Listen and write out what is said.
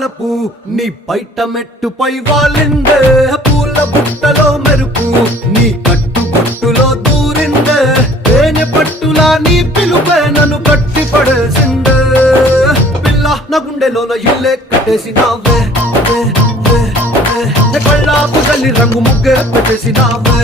వలపు నీ బయట మెట్టుపై వాలిందే పూల బుట్టలో మెరుపు నీ కట్టు బొట్టులో దూరిందే తేనె పట్టులా నీ పిలుపే నన్ను కట్టి పడేసిందే పిల్ల నా గుండెలోన ఇల్లే కట్టేసినావే కళ్ళాపు తల్లి రంగు ముగ్గే పెట్టేసినావే